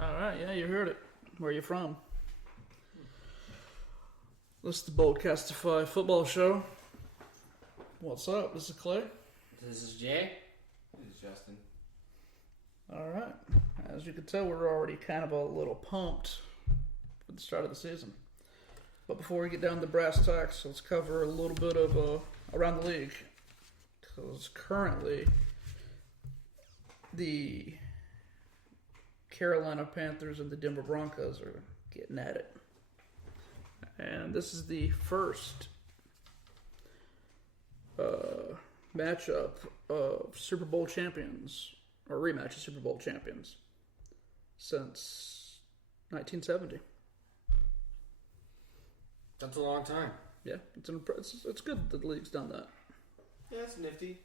All right, yeah, you heard it. Where are you from? This is the Boldcastify football show. What's up? This is Clay. This is Jay. This is Justin. All right. As you can tell, we're already kind of a little pumped for the start of the season. But before we get down to the brass tacks, let's cover a little bit of around the league. Because currently, the Carolina Panthers and the Denver Broncos are getting at it. And this is the first matchup of Super Bowl champions, or rematch of Super Bowl champions, since 1970. That's a long time. Yeah, it's good that the league's done that. Yeah, it's nifty.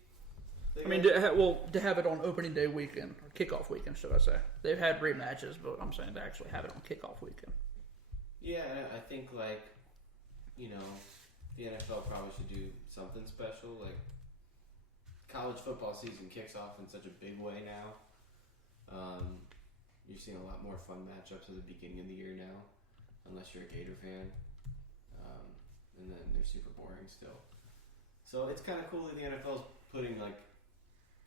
I mean, to have it on opening day weekend, or kickoff weekend, should I say. They've had rematches, but I'm saying to actually have it on kickoff weekend. Yeah, I think, the NFL probably should do something special. Like, college football season kicks off in such a big way now. You're seeing a lot more fun matchups at the beginning of the year now, unless you're a Gator fan. And then they're super boring still. So it's kind of cool that the NFL's putting,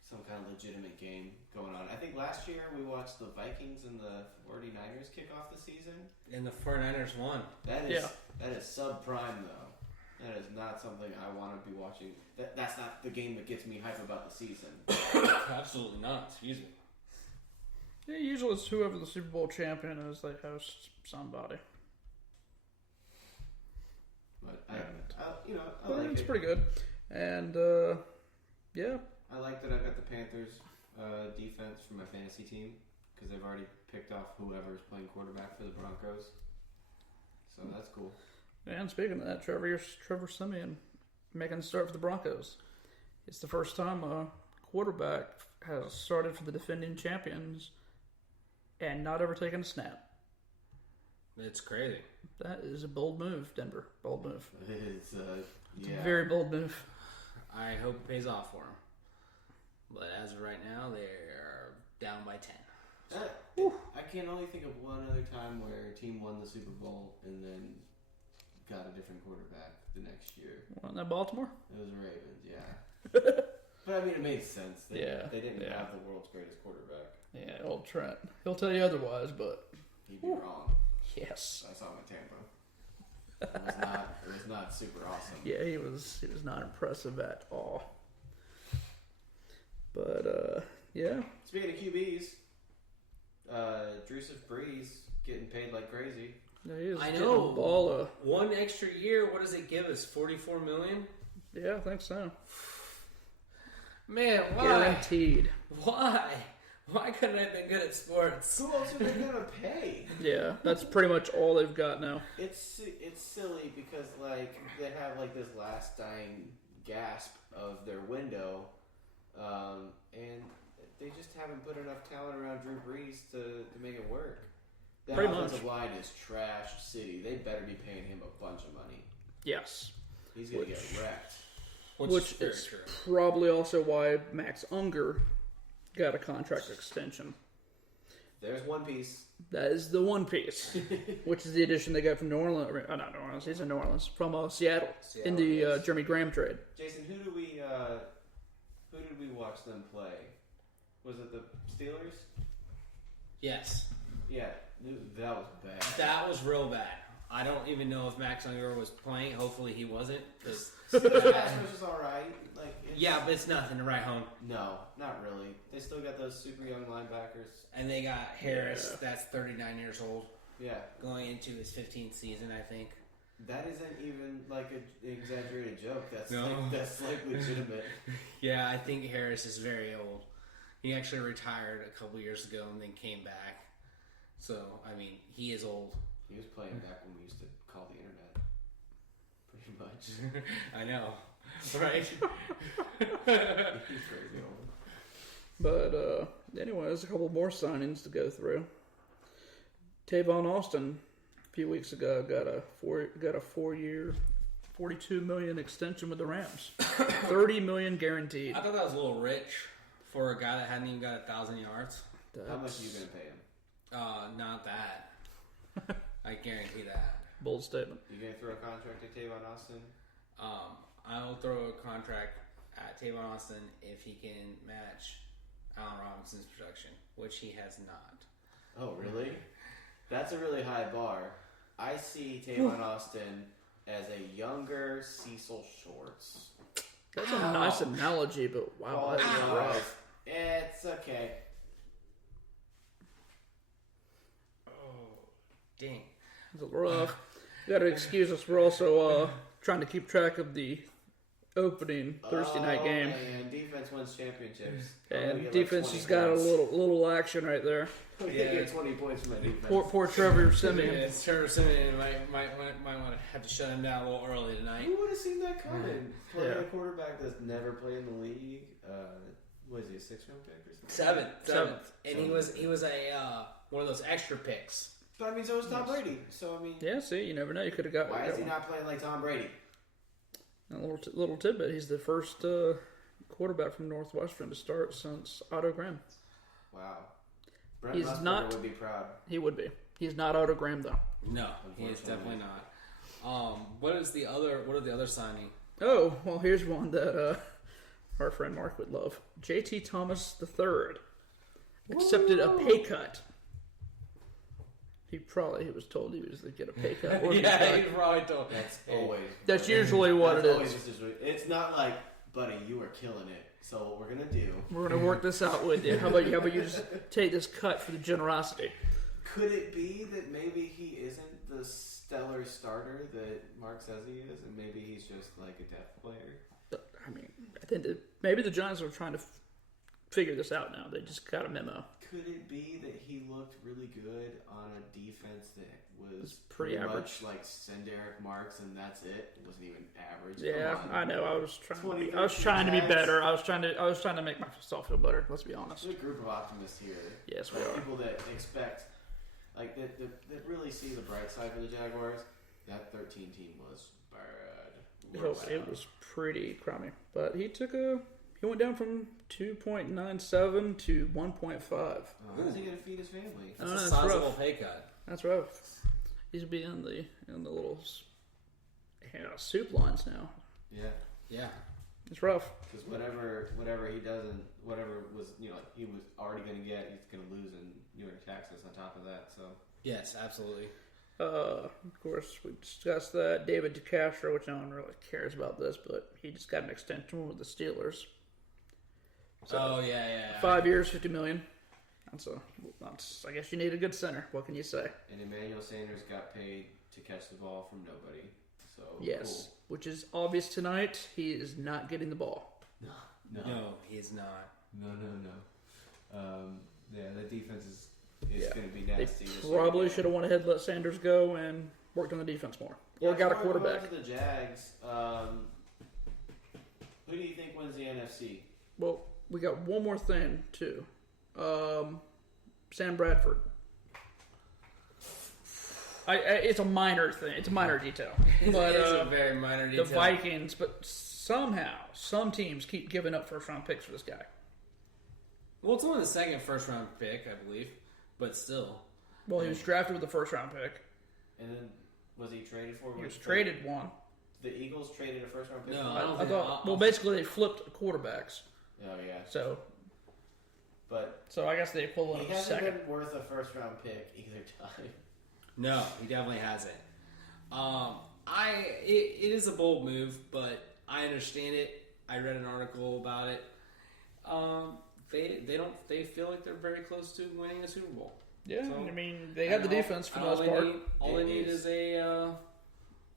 some kind of legitimate game going on. I think last year we watched the Vikings and the 49ers kick off the season. And the 49ers won. That is subprime, though. That is not something I want to be watching. That's not the game that gets me hype about the season. Absolutely not. Excuse me. Yeah, usually it's whoever the Super Bowl champion is, they host somebody. But I like it's it. pretty good. And, yeah. I like that I've got the Panthers defense for my fantasy team because they've already picked off whoever's playing quarterback for the Broncos. So that's cool. And speaking of that, Trevor Siemian making the start for the Broncos. It's the first time a quarterback has started for the defending champions and not ever taken a snap. It's crazy. That is a bold move, Denver. Bold move. It's a very bold move. I hope it pays off for him. But as of right now, they're down by 10. I can only think of one other time where a team won the Super Bowl and then got a different quarterback the next year. Wasn't that Baltimore? It was Ravens, yeah. But I mean, it made sense. They didn't have the world's greatest quarterback. Yeah, old Trent. He'll tell you otherwise, but he'd be wrong. Yes. I saw him in Tampa. It was not super awesome. Yeah, he was not impressive at all. But, yeah. Speaking of QBs, Drusif Breeze getting paid like crazy. Yeah, he is. I know. One extra year, what does it give us? $44 million? Yeah, I think so. Man, why? Guaranteed. Why? Why couldn't I have been good at sports? Who else are they going to pay? Yeah, that's pretty much all they've got now. It's silly because, they have, this last dying gasp of their window. And they just haven't put enough talent around Drew Brees to make it work. That offensive line is trash city. They better be paying him a bunch of money. Yes. He's going to get wrecked. Which is probably also why Max Unger got a contract extension. There's one piece. That is the one piece, which is the addition they got from New Orleans. Not New Orleans. He's in New Orleans. From Seattle in the Jeremy Graham trade. Jason, who did we watch them play? Was it the Steelers? Yes. Yeah, that was bad. That was real bad. I don't even know if Max Unger was playing. Hopefully he wasn't. Because Steelers was all right. But it's nothing to write home. No, not really. They still got those super young linebackers. And they got Harris, that's 39 years old. Yeah. Going into his 15th season, I think. That isn't even an exaggerated joke. That's legitimate. Yeah, I think Harris is very old. He actually retired a couple years ago and then came back. So, I mean, he is old. He was playing back when we used to call the internet. Pretty much. I know. Right? He's crazy old. But, anyways, a couple more signings to go through. Tavon Austin, a few weeks ago, got a 4-year, $42 million extension with the Rams. $30 million guaranteed. I thought that was a little rich for a guy that hadn't even got 1,000 yards. How much are you going to pay him? Not that. I guarantee that. Bold statement. You gonna throw a contract at Tavon Austin? I'll throw a contract at Tavon Austin if he can match Allen Robinson's production, which he has not. Oh, really? That's a really high bar. I see Tavon Austin as a younger Cecil Shorts. That's a nice analogy, but wow, that's rough. It's okay. Oh, dang. It's rough. You gotta excuse us. We're also trying to keep track of the opening Thursday night game. And defense wins championships. And defense has got a little action right there. We did get 20 points from my defense. Poor Trevor Siemian. Yeah, Trevor Siemian might want to have to shut him down a little early tonight. Who would have seen that coming? Playing Yeah. a quarterback that's never played in the league. What is he, a 6th-round pick or something? Seventh. And he was a one of those extra picks. But I mean, so was Tom Brady. So I mean, Yeah, see, you never know. You could have got. why is he one. not playing like Tom Brady? A little tidbit. He's the first quarterback from Northwestern to start since Otto Graham. Wow. Brent He's Musburger not- would be proud. He would be. He's not Otto Graham though. No, he is definitely not. What are the other signing? Oh, well, here's one that our friend Mark would love. J.T. Thomas III accepted a pay cut. He was told he was to get a pay cut. Or Yeah, he's probably told. That's always. That's usually what that's it always is. just- It's not like, buddy, you are killing it. So what we're gonna do? We're gonna work this out with you. How about you just take this cut for the generosity? Could it be that maybe he isn't the stellar starter that Mark says he is, and maybe he's just like a depth player? I mean, I think that maybe the Giants are trying to figure this out now. They just got a memo. Could it be that he looked really good on a defense that was It's pretty average. much like send Eric Marks and that's it? It wasn't even average. Yeah, Come on. I know. I was trying to be 2013 better. I was trying to make myself feel better. Let's be honest. There's a group of optimists here. Yes, we are. People that expect, like that really see the bright side for the Jaguars. That 13 team was bad. It was pretty crummy, but he went down from 2.97 to 1.5. How's he gonna feed his family? That's That's a sizable rough. pay cut. That's rough. He's be in the little soup lines now. Yeah, Yeah. It's rough. because whatever he doesn't, whatever was like he was already gonna get, he's gonna lose in New York taxes on top of that. So Yes, absolutely. Of course, we discussed that. David DeCastro, which no one really cares about this, but he just got an extension with the Steelers. So, yeah. 5 years, $50 million. I guess you need a good center. What can you say? and Emmanuel Sanders got paid to catch the ball from nobody. So Yes, which is obvious tonight. He is not getting the ball. cool. No, he's not. No. Yeah, that defense is Yeah. going to be They nasty. probably should have went ahead and let Sanders go and worked on the defense more, or got a quarterback. To the Jags. Who do you think wins the NFC? Well, we got one more thing too. Sam Bradford. It's a minor thing. It's a minor detail. But It is a very minor detail. the Vikings, but somehow some teams keep giving up first round picks for this guy. Well, it's only the second first round pick, I believe, but still. Well, he was drafted with the first round pick. And then was he traded for? He was traded one. The Eagles traded a first round pick. No, for I him? don't I think- thought. Well, basically they flipped quarterbacks. Oh yeah, So I guess the equivalent he of hasn't second. been worth a first round pick either time. No, he definitely hasn't. It is a bold move, but I understand it. I read an article about it. They feel like they're very close to winning a Super Bowl. Yeah, So, I mean they got the defense for the most part. All they need is a.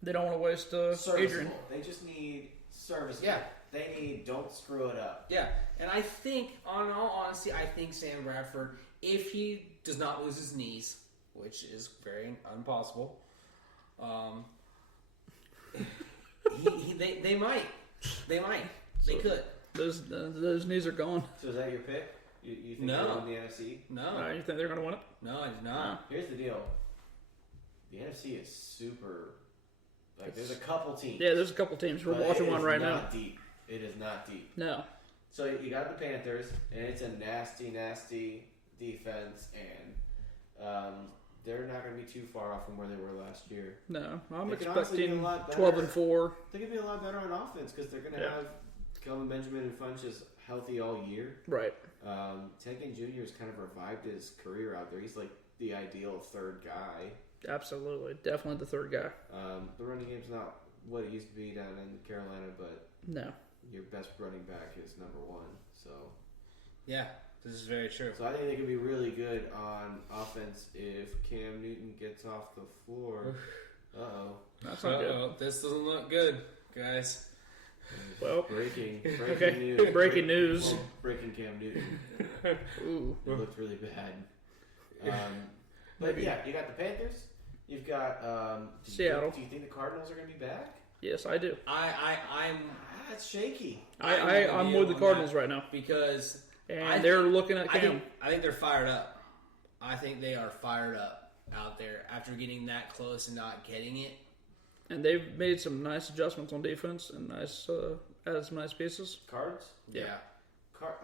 They don't want to waste Serviceable. Adrian. They just need serviceable. Yeah. They need don't screw it up. Yeah, and I think, on all honesty, I think Sam Bradford, if he does not lose his knees, which is very impossible, they might. They could. Those knees are gone. So is that your pick? You think No. they win the NFC? No, You think they're going to win it? no, I do not. Here's the deal. The NFC is super. Like, there's a couple teams. Yeah, there's a couple teams. We're but watching it one is right not now. Deep. It is not deep. No. So you got the Panthers, and it's a nasty, nasty defense, and they're not going to be too far off from where they were last year. No, I'm They could honestly be a expecting lot better. 12-4. They could be a lot better on offense because they're going to have Kelvin Benjamin and Funches healthy all year. Right. Tenkin Jr. has kind of revived his career out there. He's like the ideal third guy. Absolutely. Definitely the third guy. The running game's not what it used to be down in Carolina, but No. your best running back is number one. So Yeah, this is very true. I think they could be really good on offense if Cam Newton gets off the floor. Uh-oh. That's not good. This doesn't look good, guys. Well, Breaking okay. news. Breaking news. Well, breaking Cam Newton. Ooh. It looked really bad. But Maybe. yeah, you got the Panthers. You've got Seattle. Do you think the Cardinals are going to be back? Yes, I do. I'm That's shaky. I'm with the Cardinals right now. because And they're looking at Cam. I think they're fired up. I think they are fired up out there after getting that close and not getting it. And they've made some nice adjustments on defense and added some nice pieces. Cards? Yeah.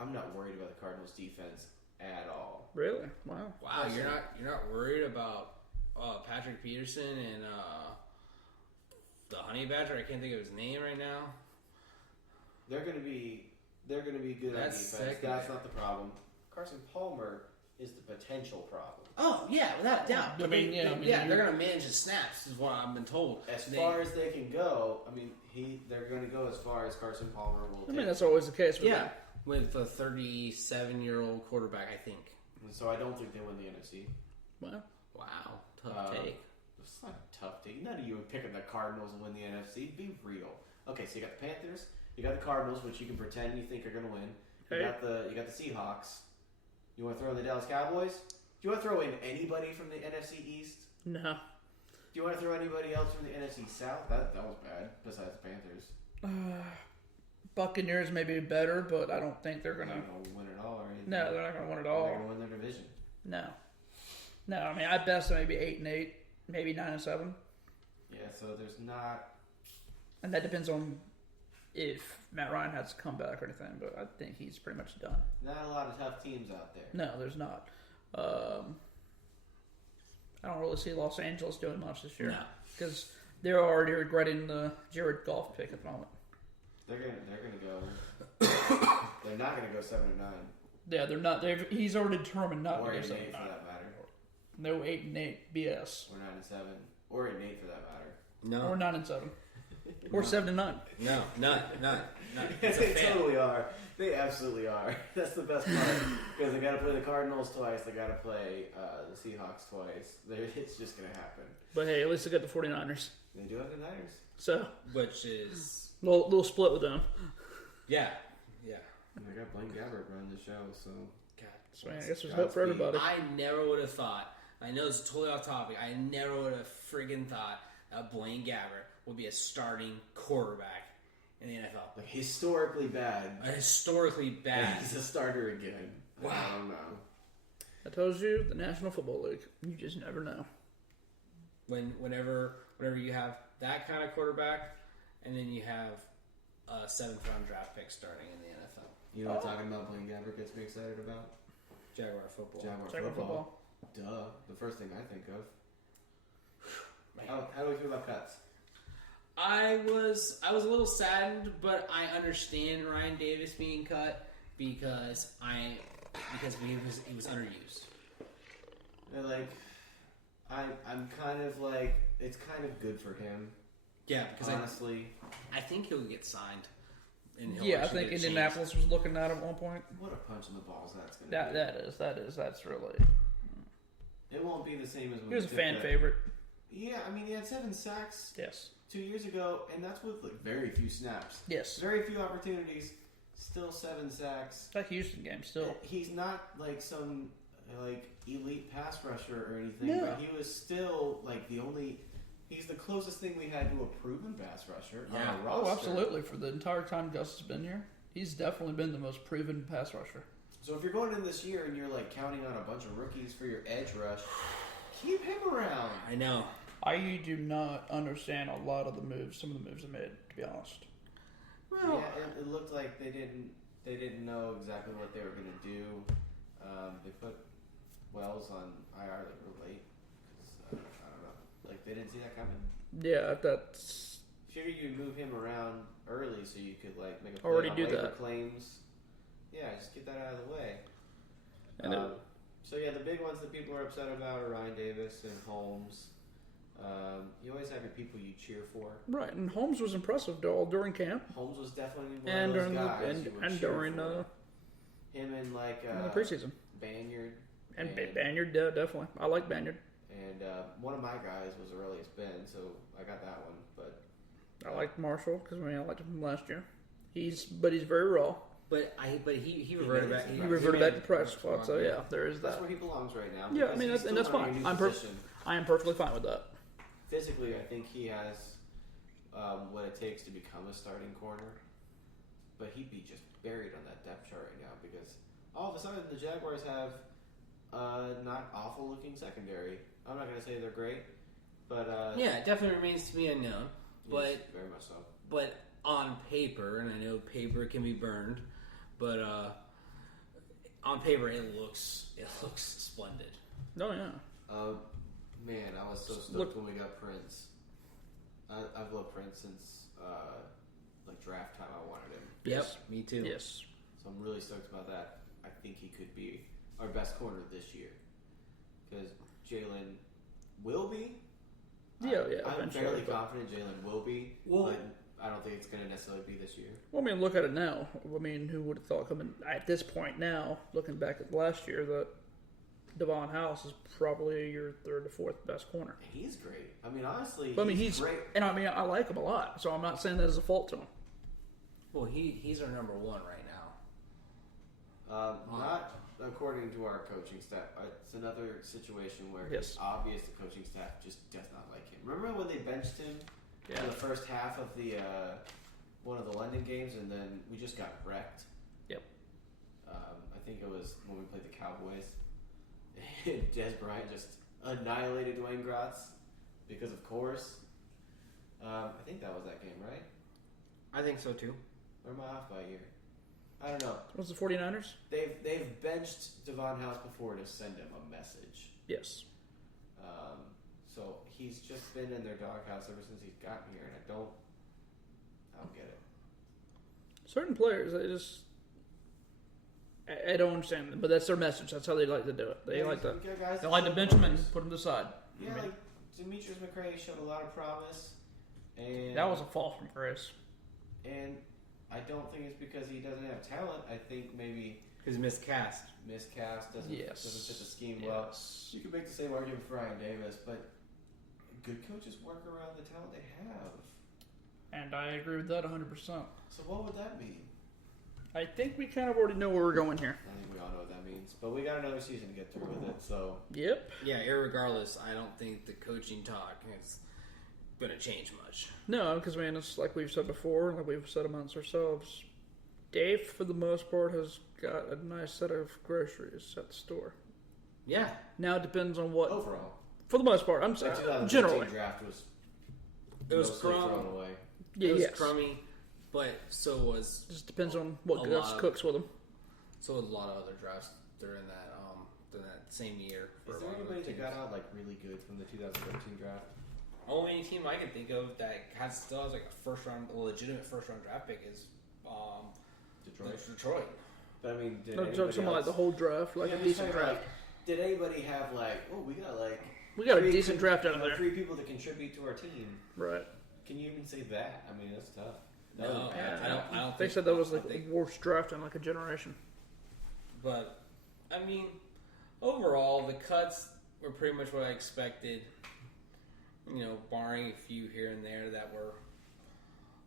I'm not worried about the Cardinals' defense at all. Really? Wow. Wow, you're not worried about Patrick Peterson and the Honey Badger? I can't think of his name right now. They're going to be good on defense. Secondary. That's not the problem. Carson Palmer is the potential problem. Oh yeah, without doubt. I mean, they're going to manage his snaps, is what I've been told. As far as they can go, I mean, they're going to go as far as Carson Palmer will. I mean, that's always the case with them. with a 37-year-old quarterback, I think. So I don't think they win the NFC. Well, Wow, tough take. It's not a tough take. None of you would pick up the Cardinals and win the NFC. Be real. Okay, so you got the Panthers, you got the Cardinals, which you can pretend you think are going to win. You got the Seahawks. You want to throw in the Dallas Cowboys? Do you want to throw in anybody from the NFC East? no. Do you want to throw anybody else from the NFC South? That was bad. Besides the Panthers. Buccaneers may be better, but I don't think they're going They're to. not going to win it all or anything. No, they're not going to win it They're all. going to win their division. No. No, I mean, at best, maybe 8-8, maybe 9-7. Yeah, so there's not. And that depends on if Matt Ryan has to come back or anything, but I think he's pretty much done. Not a lot of tough teams out there. No, there's not. I don't really see Los Angeles doing much this year. No. Because they're already regretting the Jared Goff pick at the moment. They're gonna go. They're not gonna go 7-9 Yeah, they're not. He's already determined not or to 8-8 go for 7-9. that matter, No 8-8 BS. or 9-7, or 8-8 for that matter. No. Or 9-7. Or 7-9. No, none. It's a They fan. totally are. They absolutely are. That's the best part because they got to play the Cardinals twice. They got to play the Seahawks twice. It's just gonna happen. But hey, at least they got the 49ers. They do have the Niners. So, Which is little split with them. yeah. I got Blaine Gabbert running the show, so God. So I guess there's hope for everybody. I never would have thought. I know it's totally off topic. I never would have friggin' thought that Blaine Gabbert would be a starting quarterback in the NFL. like historically bad. Historically bad. He's a starter again. Wow. I don't know. I told you, the National Football League. You just never know. Whenever you have that kind of quarterback, and then you have a 7th-round draft pick starting in the NFL. You know what I'm talking about? Blaine Gabbert gets me excited about Jaguar football. Jaguar football. Duh. The first thing I think of. How do we feel about cuts? I was a little saddened, but I understand Ryan Davis being cut because he was underused. And like, I'm kind of like, it's kind of good for him. Yeah, because honestly, I think he'll get signed. And he'll Yeah, I actually think get a Indianapolis was looking at him at one point. what a punch in the balls that's gonna be. That's really. It won't be the same as when He was a took fan that- favorite. Yeah, I mean he had 7 sacks Yes. 2 years ago, and that's with like very few snaps, Yes. very few opportunities. Still 7 sacks. It's like Houston game still. He's not like some like elite pass rusher or anything, No. but he was still like he's the closest thing we had to a proven pass rusher on Yeah. our roster. Oh, absolutely. For the entire time Gus has been here, he's definitely been the most proven pass rusher. So if you're going in this year and you're like counting on a bunch of rookies for your edge rush, keep him around. I know. I do not understand a lot of the moves, some of the moves they made, to be honest. Well, Yeah, it looked like they didn't know exactly what they were going to do. They put Wells on IR like real late. didn't see that coming. Yeah, that's Sure, you move him around early so you could like make a play Already on do waiver that. claims. Yeah, just get that out of the way. And So yeah, the big ones that people are upset about are Ryan Davis and Holmes. You always have your people you cheer for. right. And Holmes was impressive all during camp Holmes was definitely one and of those during guys you would and cheer during for. Him and like in the preseason. Banyard. And Banyard, yeah, definitely. I like Banyard. And one of my guys was Aurelius Ben, so I got that one. But I like Marshall because I liked him from last year. He's very raw. But he reverted back. He reverted back to practice squad, so yeah, there is that's that. where he belongs right now. Yeah, I mean because he's that's still learning fine. a new position. I am perfectly fine with that. Physically, I think he has what it takes to become a starting corner. But he'd be just buried on that depth chart right now because all of a sudden the Jaguars have not awful looking secondary. I'm not going to say they're great, but Yeah, it definitely remains to be unknown. But yes, very much so. But on paper, and I know paper can be burned, but on paper it looks splendid. Oh yeah. Man, I was so stoked Look- when we got Prince. I've loved Prince since like draft time. I wanted him, Yes. Yep, me too. Yes. so I'm really stoked about that. I think he could be our best corner this year because Jalen will be. Yeah, I'm eventually, fairly but- confident Jalen will be, Well- but I don't think it's going to necessarily be this year. Well, I mean, look at it now. I mean, who would have thought coming at this point now, looking back at last year, that Devon House is probably your third or fourth best corner. And he's great. I mean, honestly, But I mean, he's great. and I mean, I like him a lot, so I'm not saying that as a fault to him. Well, he's our number one right now. Not according to our coaching staff. It's another situation where Yes. it's obvious the coaching staff just does not like him. Remember when they benched him Yeah. in the first half of the one of the London games, and then we just got wrecked? Yep. I think it was when we played the Cowboys. Des Bryant just annihilated Dwayne Gratz because, of course. I think that was that game, right? I think so too. Or am I off by a year? I don't know. Was the 49ers? They've benched Devon House before to send him a message. Yes. So he's just been in their doghouse ever since he's gotten here, and I don't get it. Certain players, I don't understand them, but that's their message. That's how they like to do it. They like to bench him and put him to the side. Yeah, like Demetrius McCray showed a lot of promise, and That was a fall from grace. And I don't think it's because he doesn't have talent. I think maybe His miscast. miscast doesn't fit the scheme well. Yes. You can make the same argument for Ryan Davis, but good coaches work around the talent they have. And I agree with that 100%. So what would that mean? I think we kind of already know where we're going here. I think we all know what that means. But we got another season to get through with it, so Yep. Yeah, irregardless, I don't think the coaching talk is going to change much. No, because, man, it's like we've said before, like we've said amongst ourselves, Dave, for the most part, has got a nice set of groceries at the store. Yeah. Now it depends on what... overall, For the most part, I'm the saying, 2013 generally. draft was It was mostly crummy. thrown away. Yeah, It was yes. crummy, but so was Just depends on what A Gus lot of- cooks with them. a lot of other drafts during that same year. Is there anybody that got out like really good from the 2013 draft? Only team I can think of that still has like a legitimate first round draft pick is Detroit. But I mean, did No, anybody talking about like else? the whole draft, like Yeah, a I'm just decent talking draft. like, did anybody have like, oh, we got like We got a three decent draft out of there. 3 people to contribute to our team. Right. Can you even say that? I mean, that's tough. No, was a bad I draft. don't. They think, said that was I like the think- worst draft in like a generation. But I mean, overall, the cuts were pretty much what I expected. You know, barring a few here and there that were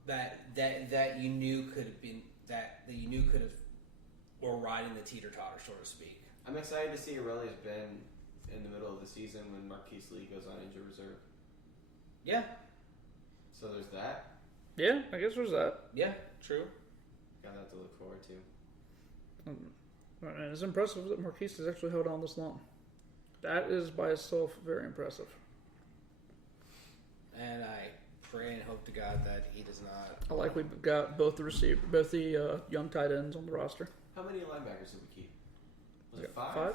that you knew could have been that you knew could have were riding the teeter totter, so to speak. I'm excited to see Aurelius Ben in the middle of the season when Marquise Lee goes on injured reserve. Yeah, So there's that. Yeah, I guess there's that. yeah, true. Got that to look forward to. And it's impressive that Marquise has actually held on this long. That is by itself very impressive. And I pray and hope to God that he does not. I like we've got both the young tight ends on the roster. How many linebackers did we keep? Was it We got 5?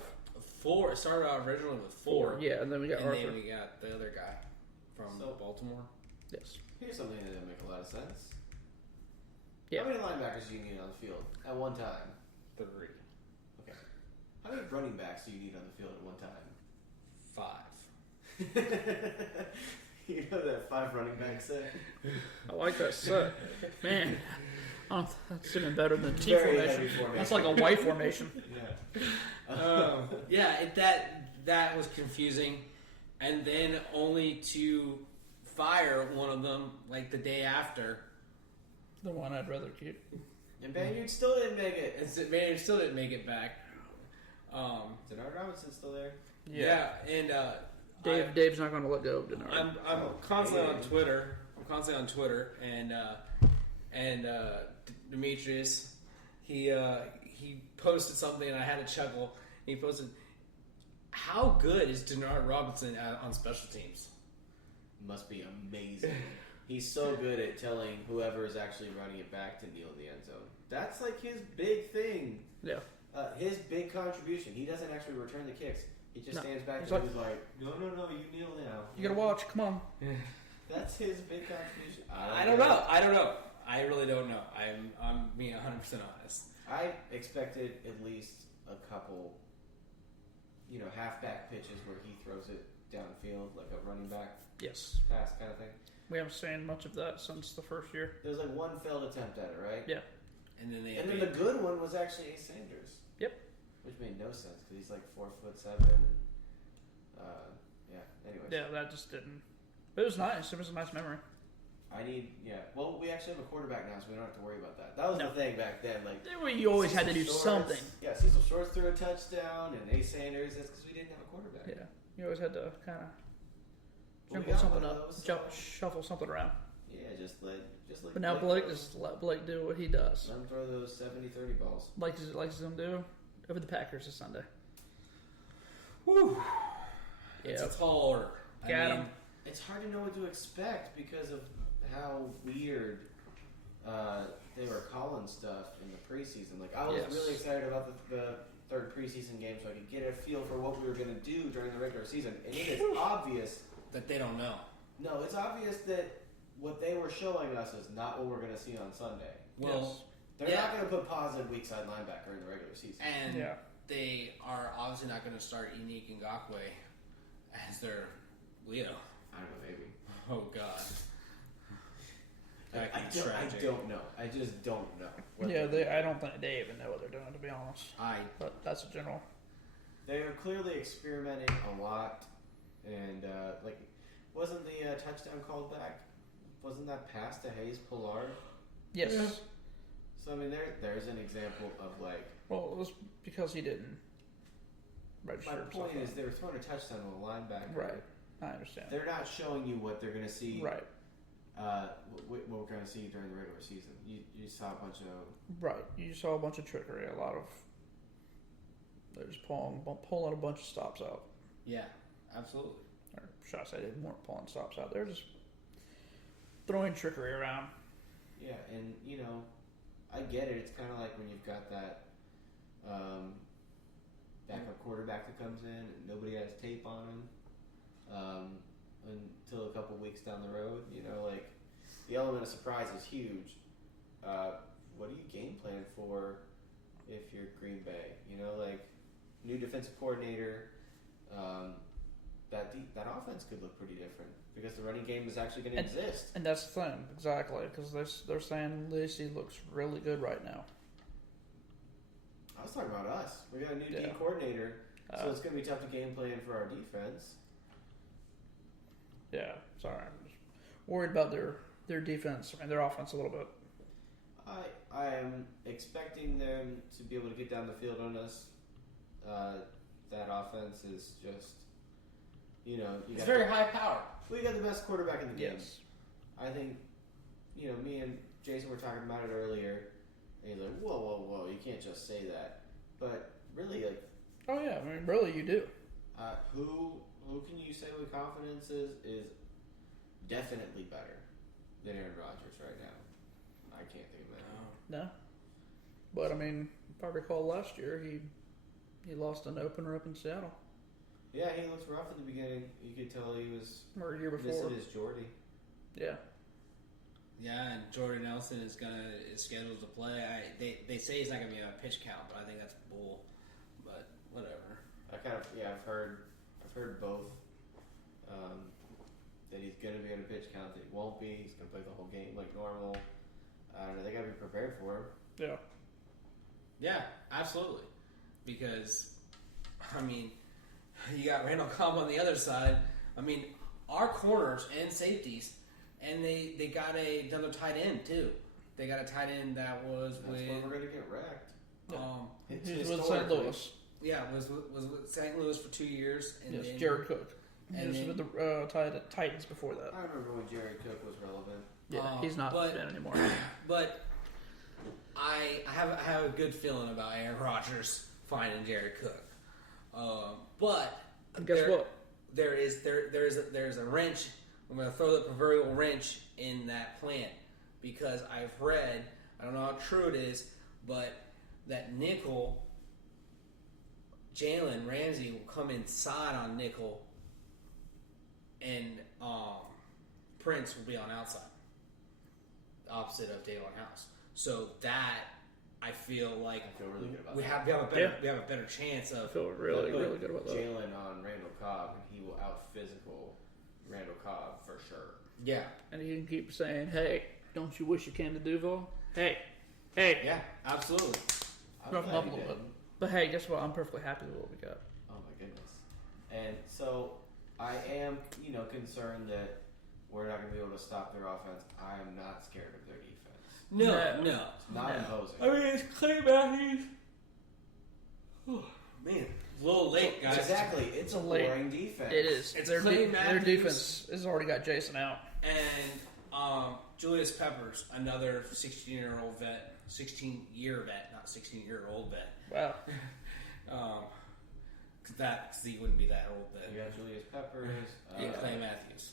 4. It started out originally with 4. Yeah, and then we got and Arthur. then we got the other guy. from So- Baltimore. Yes. Here's something that doesn't make a lot of sense. Yeah. How many linebackers do you need on the field at one time? 3, Okay. How many running backs do you need on the field at one time? 5. You know that 5 running backs set? I like that set. Man, that's even better than T Very formation. heavy formation. That's like a Y formation. Yeah. Yeah, that was confusing, and then only to fire one of them like the day after. The one I'd rather keep. And Banyard still didn't make it. And man, still didn't make it back. Denard Robinson still there? Yeah, and Dave's not going to let go of Denard. I'm constantly on Twitter. And Demetrius, he posted something, and I had to chuckle. He posted, "How good is Denard Robinson on special teams?" Must be amazing. He's so good at telling whoever is actually running it back to kneel in the end zone. That's like his big thing. Yeah. His big contribution. He doesn't actually return the kicks. He just stands back He's there like, and he's like, no, you kneel now. You got to watch. Come on. That's his big contribution. I don't know. I really don't know. I'm being 100% honest. I expected at least a couple, halfback pitches where he throws it downfield like a running back Yes. pass kind of thing. We haven't seen much of that since the first year. There's like one failed attempt at it, right? Yeah. And then The good one was actually Ace Sanders. Yep. Which made no sense because he's like 4'7" and anyways. Yeah, that just didn't. But it was nice. It was a nice memory. Well, we actually have a quarterback now, so we don't have to worry about that. That was No. the thing back then. Like You always had to do Cecil something. Shorts- Yeah, Cecil Shorts threw a touchdown, and Ace Sanders. That's because we didn't have a quarterback. Yeah. You always had to kind of Well, we jumble got something one of up, those, shuffle something around. Yeah, just like. But now Blake throw- just let Blake do what he does. Let him throw those 70-30 balls. Likes him do over the Packers this Sunday. Whew. Yeah. It's a tall order. Got him. It's hard to know what to expect because of how weird they were calling stuff in the preseason. Like I was Yes. really excited about the third preseason game, so I could get a feel for what we were going to do during the regular season. And it is obvious that they don't know. No, it's obvious that what they were showing us is not what we're going to see on Sunday. Well, They're not going to put positive weak side linebacker in the regular season. and they are obviously not going to start Unique Ngakoue as their Leo. I don't know, maybe. Oh God. That I could be tragic. don't know. I just don't know. I don't think they even know what they're doing, to be honest. But that's a general. They are clearly experimenting a lot, and wasn't the touchdown called back? Wasn't that pass to Hayes Pilar? Yes. Yeah. So I mean, there's an example of like. Well, it was because he didn't register My himself. point is, they were throwing a touchdown to a linebacker. Right. I understand. They're not showing you what they're going to see. Right. What we're going to see during the regular season. You saw a bunch of. Right. You saw a bunch of trickery. A lot of. They're just pulling a bunch of stops out. Yeah, absolutely. Or should I say they weren't pulling stops out? They're just throwing trickery around. Yeah, and I get it. It's kind of like when you've got that backup quarterback that comes in and nobody has tape on him until a couple weeks down the road. Like the element of surprise is huge. What do you game plan for if you're Green Bay? Like new defensive coordinator. That offense could look pretty different because the running game is actually going to exist. And that's the thing, exactly, because they're saying Lacey looks really good right now. I was talking about us. We got a new D Yeah. coordinator, so it's going to be tough to game plan for our defense. Yeah, sorry, I'm just worried about their defense. I mean, their offense a little bit. I am expecting them to be able to get down the field on us. That offense is just, It's very high power. We got the best quarterback in the game. Yes. I think, me and Jason were talking about it earlier, and he's like, whoa, you can't just say that. But really, like, Oh yeah, I mean, really, you do. who can you say with confidence is definitely better than Aaron Rodgers right now? I can't think of it. No. But I mean, if I recall last year, he lost an opener up in Seattle. Yeah, he looked rough at the beginning. You could tell he was Or a year before. missing his Jordy. Yeah. Yeah, and Jordan Nelson is scheduled to play. They say he's not gonna be on a pitch count, but I think that's bull. But whatever. I've heard both. That he's gonna be on a pitch count. That he won't be. He's gonna play the whole game like normal. I don't know. They gotta be prepared for him. Yeah. Yeah, absolutely. Because I mean, you got Randall Cobb on the other side. I mean, our corners and safeties. And they got another tight end too. They got a tight end that was That's with. where we're gonna get wrecked. He's with St. Louis. Yeah, was with St. Louis for 2 years. And Yes, then, Jared Cook. and He was then- with the Titans before that. I remember when Jerry Cook was relevant. Yeah, he's not but- in anymore. But I have a good feeling about Aaron Rodgers finding Jared Cook. But And guess what? There's a wrench. I'm going to throw the proverbial wrench in that plan because I've read, I don't know how true it is, but that nickel, Jalen Ramsey will come inside on nickel, and Prince will be on outside, opposite of Daylon House. So that I feel like I feel really good about we that. have a better chance I of. feel really good about that. Jalen on Randall Cobb, and he will out physical Randall Cobb for sure. Yeah, And he can keep saying, "Hey, don't you wish you came to Duval? Hey." yeah, absolutely. I'm Rough him glad up a he little bit. didn't. But hey, guess what? I'm perfectly happy with what we got. Oh my goodness. And so I am, concerned that we're not going to be able to stop their offense. I am not scared of their defense. No. It's not imposing. I mean, it's Clay Matthews. Man, a little late, guys. Exactly. It's a late. boring defense. It is. It's Their Clay their Matthews. defense has already got Jason out. And Julius Peppers, another 16-year-old vet, 16-year vet, not 16-year-old vet. Wow. Because he wouldn't be that old then. You got Julius Peppers. And Clay Matthews.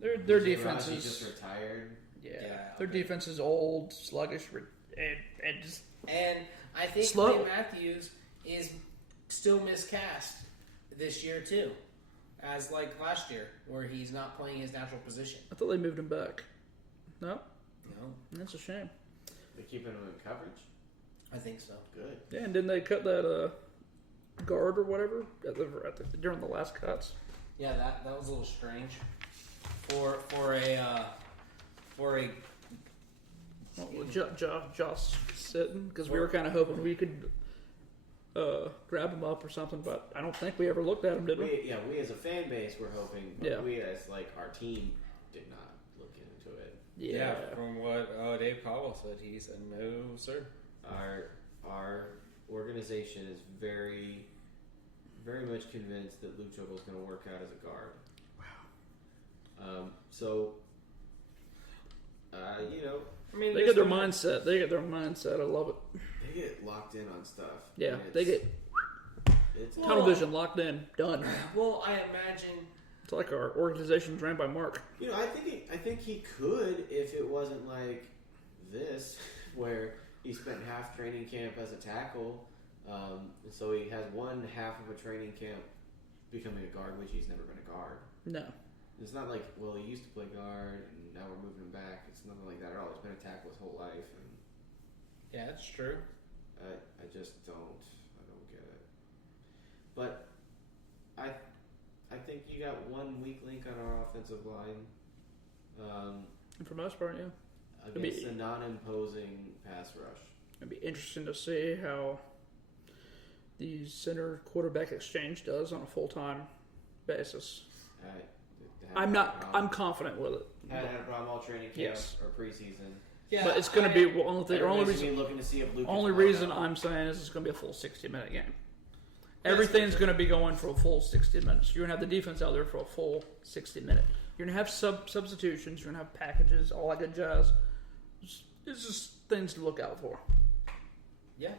Their DJ defense Raji is just retired. yeah. Yeah, Their okay. defense is old, sluggish, and just And I think Slow. Clay Matthews is still miscast this year too, as like last year, where he's not playing his natural position. I thought they moved him back. No, No, that's a shame. They're keeping him in coverage. I think so. Good. Yeah, and didn't they cut that guard or whatever during the last cuts? Yeah, that was a little strange for a Josh sitting because we were kind of hoping we could grab him up or something, but I don't think we ever looked at him, did we? We as a fan base were hoping, but Yeah. we as our team did not look into it. yeah. From what Dave Caldwell said, he said no, sir. Our organization is very, very much convinced that Luke Jokel is going to work out as a guard. Wow. I mean, They get their mindset. They get their mindset. I love it. They get locked in on stuff. Yeah, and they get it's tunnel vision, locked in, done. Well, I imagine. It's like our organization's ran by Mark. I think he could if it wasn't like this, where he spent half training camp as a tackle, and so he has one half of a training camp becoming a guard, which he's never been a guard. No. It's not like, well, he used to play guard and now we're moving him back. It's nothing like that at all. He's been a tackle his whole life, and Yeah, that's true. I just don't get it. But I think you got one weak link on our offensive line. And for the most part, yeah. Against a non-imposing pass rush. It'd be interesting to see how the center quarterback exchange does on a full-time basis. I'm confident with it. Had a problem all training camp Yes. or preseason. Yeah, But it's going to be the only thing. Everybody's Only gonna be looking to see if Luke. Only reason I'm saying is it's going to be a full 60-minute game. Everything's going to be going for a full 60 minutes. You're going to have the defense out there for a full 60 minute. You're going to have substitutions. You're going to have packages, all that good jazz. It's just things to look out for. Yeah.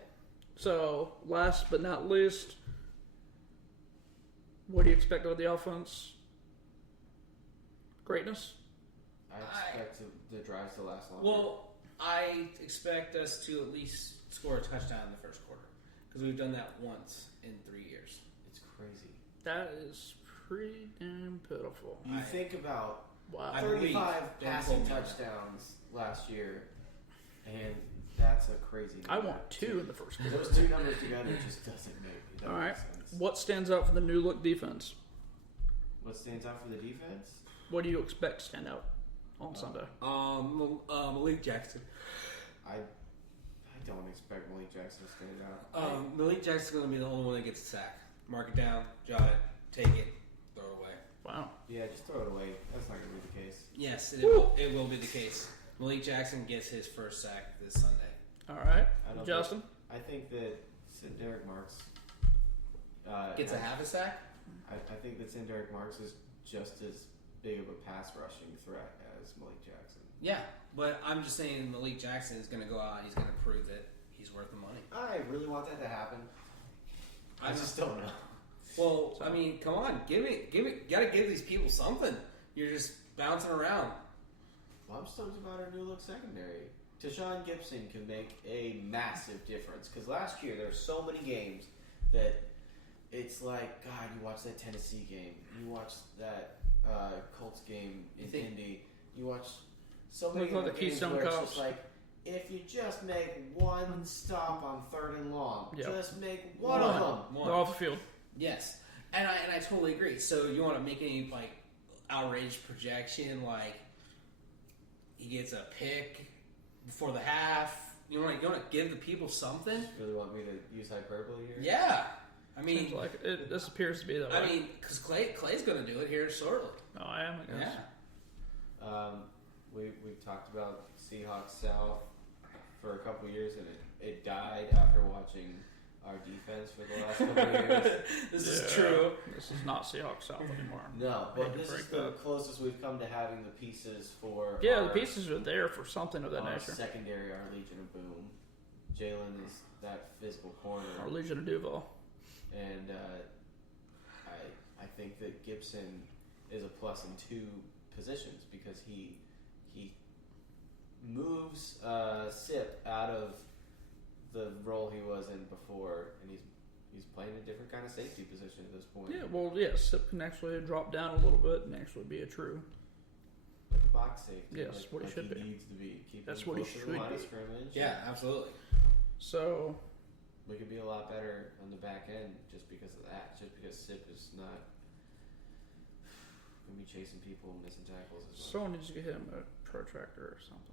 So, last but not least, what do you expect out of the offense? Greatness? I expect the drives to last longer. Well, I expect us to at least score a touchdown in the first quarter because we've done that once in 3 years. It's crazy. That is pretty damn pitiful. You think about Wow. 35 passing touchdowns last year, and that's a crazy number. I want 2 in the first game. Those two numbers together just doesn't make All right. sense. What stands out for the new look defense? What stands out for the defense? What do you expect to stand out on Sunday? Malik Jackson. I don't expect Malik Jackson to stand out. Malik Jackson's going to be the only one that gets a sack. Mark it down, jot it, take it, throw it away. Wow. Yeah, just throw it away. That's not going to be the case. Yes, it will be the case. Malik Jackson gets his first sack this Sunday. All right. Justin? I think that Derek Marks Gets a half a sack? I think that Derek Marks is just as big of a pass rushing threat as Malik Jackson. Yeah, but I'm just saying Malik Jackson is going to go out and he's going to prove that he's worth the money. I really want that to happen. I just don't know. Well, I mean, come on, give me, gotta give these people something. You're just bouncing around. Well, I'm stoked about our new look secondary. Tashawn Gibson can make a massive difference because last year there were so many games that it's like, God, you watch that Tennessee game, you watch that Colts game in Indy, you watch so many games where it's just like, if you just make one stop on 3rd and long, just make one of them. They're off the field. Yes, and I totally agree. So you want to make any like outraged projection, like he gets a pick before the half? You want to give the people something? You really want me to use hyperbole here? Yeah, I mean, seems like it. This appears to be that way. I mean, because Clay's going to do it here shortly. Oh, I am. I guess. Yeah. We've talked about Seahawks South for a couple years, and it died after watching our defense for the last couple years. This is true. This is not Seahawks South anymore. No, but this is the closest we've come to having the pieces for. Yeah, the pieces are there for something of that nature. Secondary, our Legion of Boom. Jalen is that physical corner. Our Legion of Duval. And I think that Gibson is a plus in 2 positions because he moves Sip out of the role he was in before, and he's playing a different kind of safety position at this point. Yeah, well, Sip can actually drop down a little bit and actually be a true. Like a box safety. Yes, what he should be. Needs to be. That's what he should be. Scrimmage. Yeah, absolutely. So we could be a lot better on the back end just because of that. Just because Sip is not going to be chasing people and missing tackles as well. someone needs to get him a protractor or something.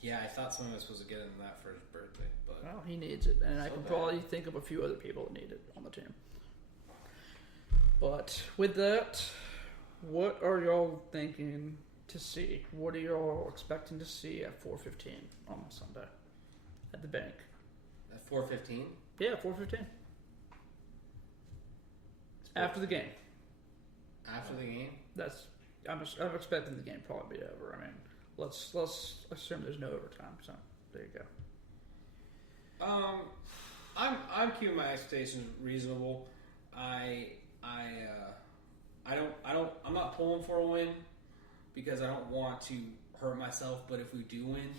Yeah, I thought someone was supposed to get him that for his birthday, but Well, he needs it, and I So can bad. probably think of a few other people that need it on the team. But with that, what are y'all thinking to see? What are y'all expecting to see at 4:15 on Sunday at the bank? at 4:15. Yeah, 4:15 after the game. After the game. I'm expecting the game probably be over. I mean, let's assume there's no overtime. So there you go. I'm keeping my expectations reasonable. I'm not pulling for a win because I don't want to hurt myself. But if we do win,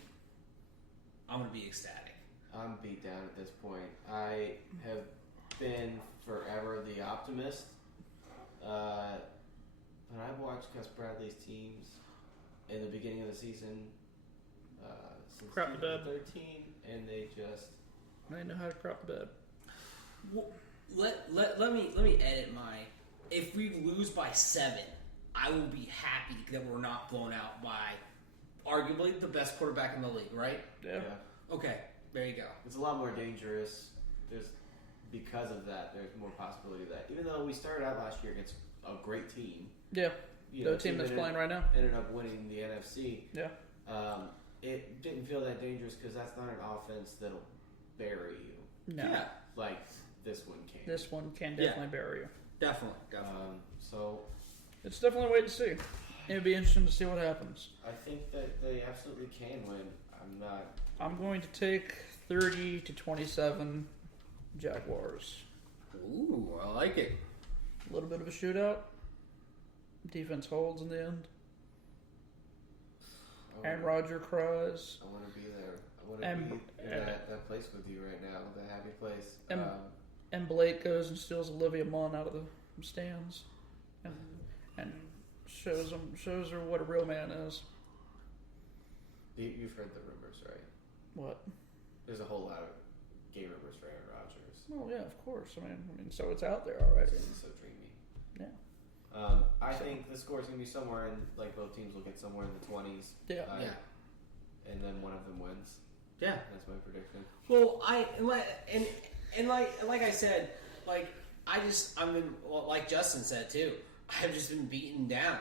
I'm gonna be ecstatic. I'm beat down at this point. I have been forever the optimist. But I've watched Gus Bradley's teams in the beginning of the season since Crap the bed. 2013, and they know how to crop the bed. Well, let me edit my. If we lose by 7, I will be happy that we're not blown out by arguably the best quarterback in the league. Right? Yeah. Okay. There you go. It's a lot more dangerous. Because of that, there's more possibility of that. Even though we started out last year against a great team. Yeah. The team that's playing right now ended up winning the NFC. Yeah. It didn't feel that dangerous because that's not an offense that'll bury you. No. Yeah. Like this one can. This one can definitely bury you. Definitely. So It's definitely a wait to see. It'd be interesting to see what happens. I think that they absolutely can win. I'm going to take 30-27 Jaguars. Ooh, I like it. A little bit of a shootout. Defense holds in the end. Aaron Rodgers cries. I want to be there. I want to be in that place with you right now. That happy place. And Blake goes and steals Olivia Munn out of the stands and shows her what a real man is. You've heard the rumors, right? What? There's a whole lot of gay rumors for Aaron Rodgers. Well, yeah, of course. I mean, so it's out there already. He's so dreamy. Yeah. I think the score's gonna be somewhere in both teams will get somewhere in the 20s. Yeah. And then one of them wins. Yeah, that's my prediction. Well, like I said, like Justin said too. I've just been beaten down,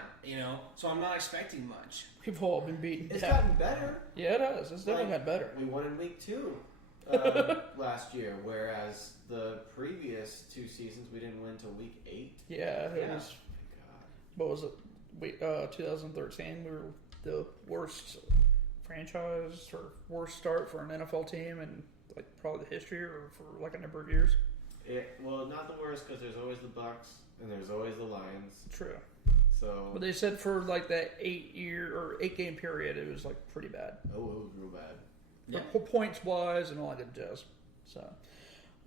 so I'm not expecting much. We've all been beaten It's down. gotten better. Yeah, it has. It's definitely got better. We won in week 2 last year, whereas the previous 2 seasons we didn't win until week 8. Yeah, it Oh was. my God. What was it? 2013. We were the worst franchise or worst start for an NFL team in probably the history or for a number of years. Well, not the worst because there's always the Bucks and there's always the Lions. True. So, but they said for that 8 game period, it was pretty bad. Oh, it was real bad. Yeah. Points wise and all that good jazz. So,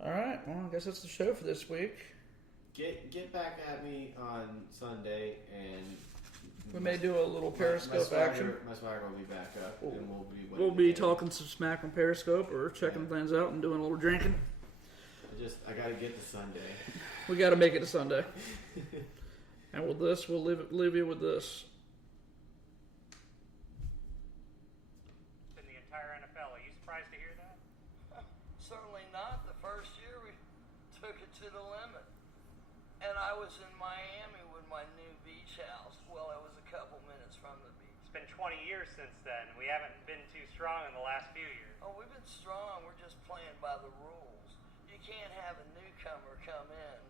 all right. Well, I guess that's the show for this week. Get back at me on Sunday and we may do a little Periscope action. My swagger will be back up, and we'll be talking some smack on Periscope or checking things out and doing a little drinking. I gotta get to Sunday. We gotta make it to Sunday. And with this, we'll leave you with this. In the entire NFL, are you surprised to hear that? Certainly not. The first year we took it to the limit. And I was in Miami with my new beach house. Well, it was a couple minutes from the beach. It's been 20 years since then. We haven't been too strong in the last few years. Oh, we've been strong. We're just playing by the rules. You can't have a newcomer come in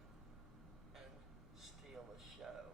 and steal the show.